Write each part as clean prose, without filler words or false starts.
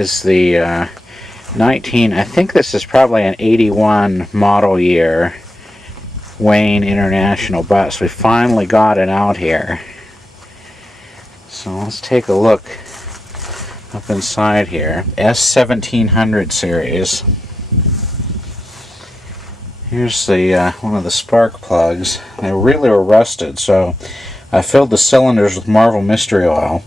is the I think this is probably an 81 model year Wayne International bus. We finally got it out here. So let's take a look up inside here. S-1700 series. Here's the one of the spark plugs. They really were rusted, so I filled the cylinders with Marvel Mystery Oil.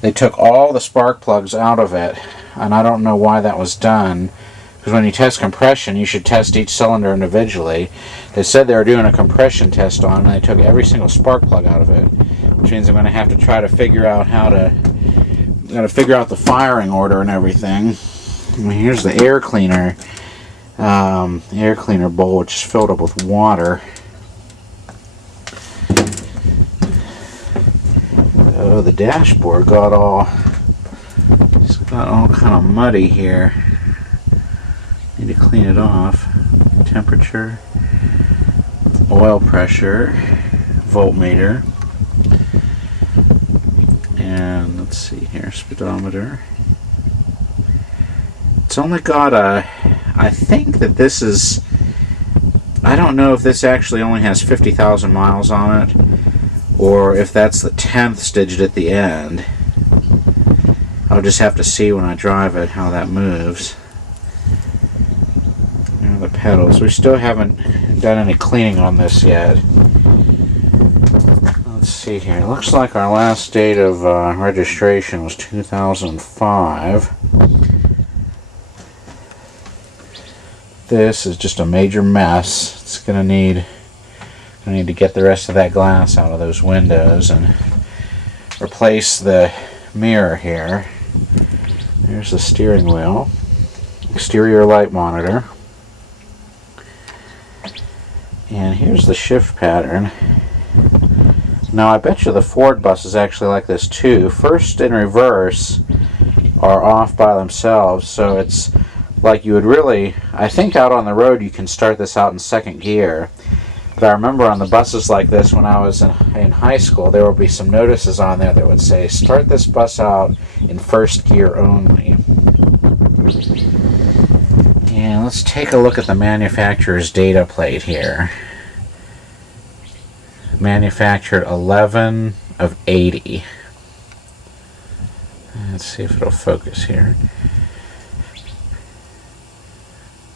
They took all the spark plugs out of it, and I don't know why that was done, because when you test compression, you should test each cylinder individually. They said they were doing a compression test on it, and they took every single spark plug out of it, which means I'm going to have to try to figure out the firing order and everything. And here's the air cleaner bowl, which is filled up with water. Oh, the dashboard got all kind of muddy here. Need to clean it off. Temperature, oil pressure, voltmeter, and let's see here, speedometer. It's only got I think that this is, I don't know if this actually only has 50,000 miles on it, or if that's the 10th digit at the end. I'll just have to see when I drive it how that moves. There are the pedals. We still haven't done any cleaning on this yet. Let's see here. It looks like our last date of registration was 2005. This is just a major mess. It's gonna need to get the rest of that glass out of those windows and replace the mirror here. There's the steering wheel, exterior light monitor, and here's the shift pattern. Now I bet you the Ford bus is actually like this too. First and reverse are off by themselves, so it's like you would really, I think out on the road you can start this out in second gear. But I remember on the buses like this when I was in high school, there would be some notices on there that would say, start this bus out in first gear only. And let's take a look at the manufacturer's data plate here. Manufactured 11 of 80. Let's see if it'll focus here.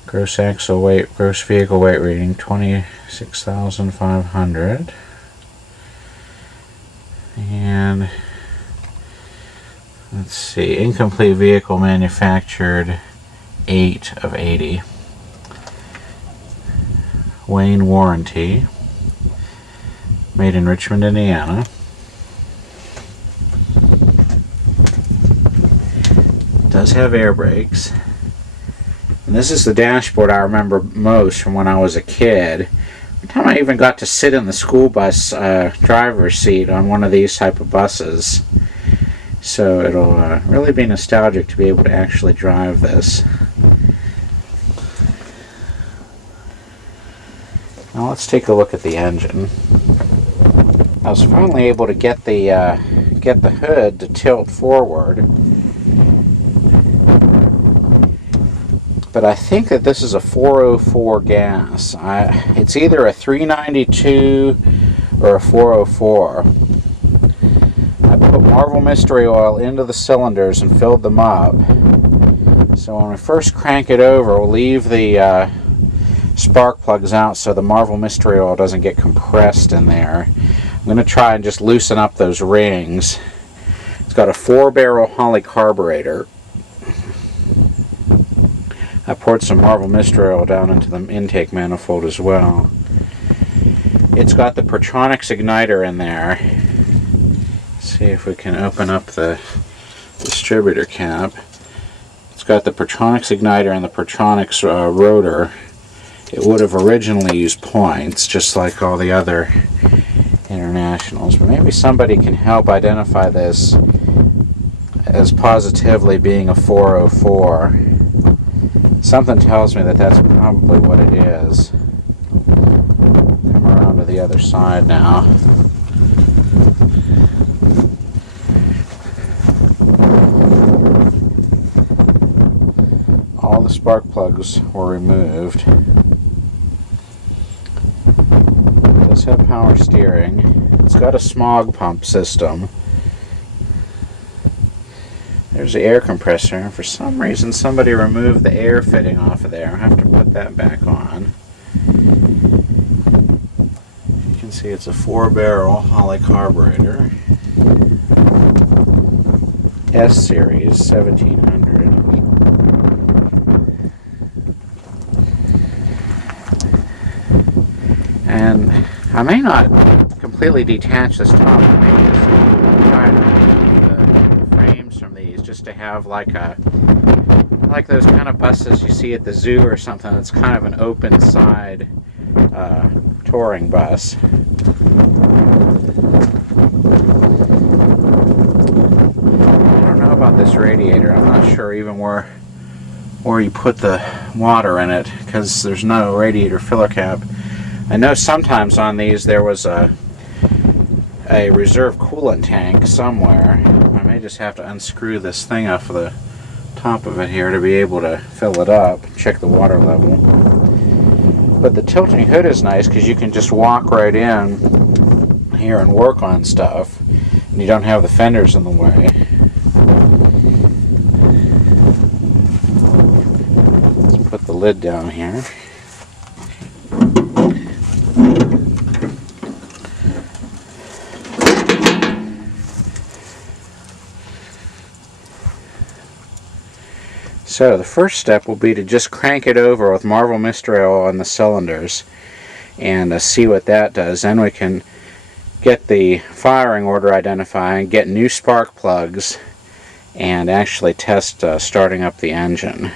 Gross axle weight, gross vehicle weight reading 26,500. And let's see, incomplete vehicle manufactured 8 of 80. Wayne warranty. Made in Richmond, Indiana. Does have air brakes. And this is the dashboard I remember most from when I was a kid. One time I even got to sit in the school bus driver's seat on one of these type of buses. So it'll really be nostalgic to be able to actually drive this. Now let's take a look at the engine. I was finally able to get the hood to tilt forward. But I think that this is a 404 gas. It's either a 392 or a 404. I put Marvel Mystery Oil into the cylinders and filled them up. So when we first crank it over, we'll leave the spark plugs out so the Marvel Mystery Oil doesn't get compressed in there. I'm going to try and just loosen up those rings. It's got a 4-barrel Holley carburetor. I poured some Marvel Mystery Oil down into the intake manifold as well. It's got the Pertronix igniter in there. Let's see if we can open up the distributor cap. It's got the Pertronix igniter and the Pertronix rotor. It would have originally used points, just like all the other Internationals, but maybe somebody can help identify this as positively being a 404. Something tells me that that's probably what it is. Come around to the other side now. spark plugs were removed. It does have power steering. It's got a smog pump system. There's the air compressor, and for some reason somebody removed the air fitting off of there. I have to put that back on. You can see it's a 4-barrel Holley carburetor. S-Series 1700. And I may not completely detach this top. I may just try to remove the frames from these just to have like those kind of buses you see at the zoo or something. It's kind of an open side touring bus. I don't know about this radiator. I'm not sure even where you put the water in it, because there's no radiator filler cap. I know sometimes on these there was a reserve coolant tank somewhere. I may just have to unscrew this thing off of the top of it here to be able to fill it up, check the water level. But the tilting hood is nice because you can just walk right in here and work on stuff, and you don't have the fenders in the way. Let's put the lid down here. So the first step will be to just crank it over with Marvel Mystery Oil on the cylinders and see what that does. Then we can get the firing order identified, get new spark plugs, and actually test starting up the engine.